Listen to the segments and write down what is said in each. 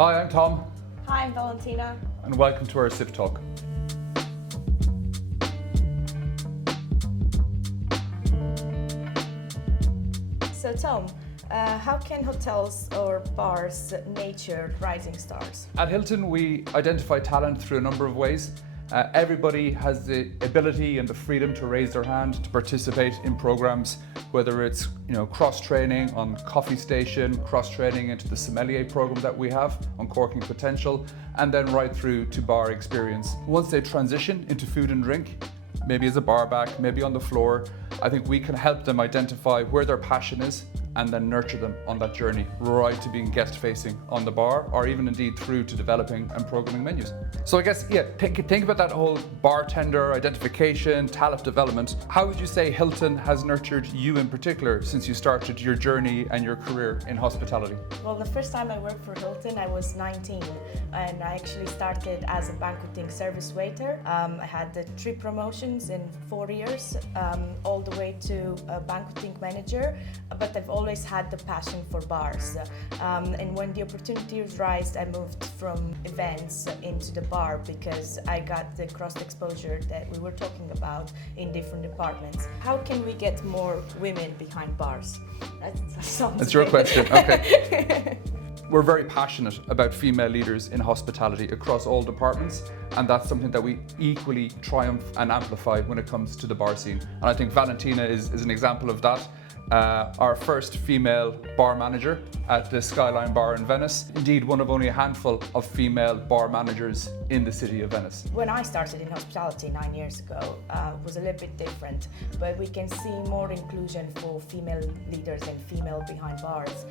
Hi, I'm Tom, Hi, I'm Valentina. and welcome to our SIF Talk. So Tom, how can hotels or bars nurture rising stars? At Hilton, we identify talent through a number of ways. Everybody has the ability and the freedom to raise their hand to participate in programs, whether it's cross-training on Coffee Station, cross-training into the sommelier program that we have on Corking Potential, and then right through to bar experience. Once they transition into food and drink, maybe as a bar back, maybe on the floor, I think we can help them identify where their passion is and then nurture them on that journey, right to being guest facing on the bar, or even indeed through to developing and programming menus. So I guess, think about that whole bartender identification, talent development. How would you say Hilton has nurtured you in particular since you started your journey and your career in hospitality? Well, the first time I worked for Hilton, I was 19, and I actually started as a banqueting service waiter. I had the 3 promotions in 4 years, all the way to a banqueting manager, but I've always had the passion for bars. And when the opportunity arose, I moved from events into the bar because I got the cross exposure that we were talking about in different departments. How can we get more women behind bars? That's your question, okay. We're very passionate about female leaders in hospitality across all departments, and that's something that we equally triumph and amplify when it comes to the bar scene. And I think Valentina is an example of that. Our first female bar manager at the Skyline bar in Venice. Indeed, one of only a handful of female bar managers in the city of Venice. When I started in hospitality 9 years ago, it was a little bit different, but we can see more inclusion for female leaders and female behind bars.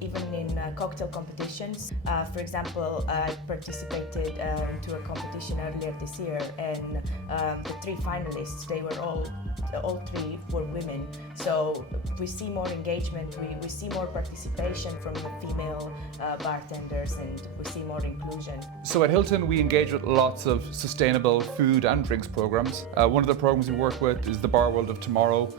Even in cocktail competitions. For example, I participated into a competition earlier this year, and the 3 finalists, they were all 3 were women. So we see more engagement, we see more participation from the female bartenders, and we see more inclusion. So at Hilton, we engage with lots of sustainable food and drinks programs. One of the programs we work with is the Bar World of Tomorrow.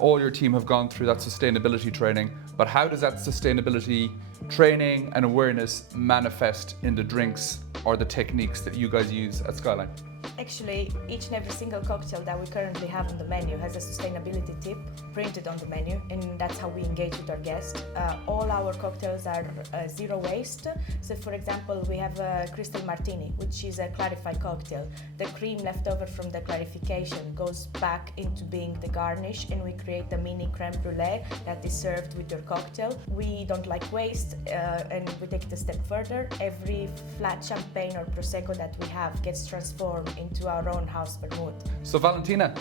All your team have gone through that sustainability training, but how does that sustainability training and awareness manifest in the drinks or the techniques that you guys use at Skyline? Actually, each and every single cocktail that we currently have on the menu has a sustainability tip printed on the menu, and that's how we engage with our guests. All our cocktails are zero waste. So for example, we have a crystal martini, which is a clarified cocktail. The cream left over from the clarification goes back into being the garnish, and we create a mini creme brulee that is served with your cocktail. We don't like waste, and we take it a step further. Every flat champagne or prosecco that we have gets transformed into our own house vermouth. So Valentina,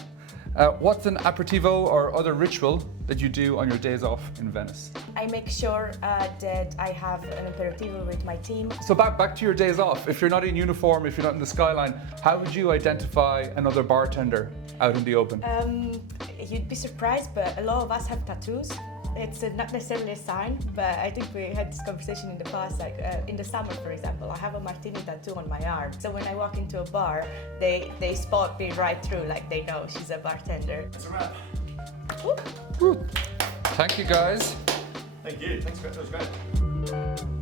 what's an aperitivo or other ritual that you do on your days off in Venice? I make sure that I have an aperitivo with my team. So back to your days off. If you're not in uniform, if you're not in the Skyline, how would you identify another bartender out in the open? You'd be surprised, but a lot of us have tattoos. It's not necessarily a sign, but I think we had this conversation in the past, like in the summer, for example, I have a martini tattoo on my arm. So when I walk into a bar, they spot me right through, like they know she's a bartender. That's a wrap. Woo. Thank you guys. Thank you. Thanks, that was great.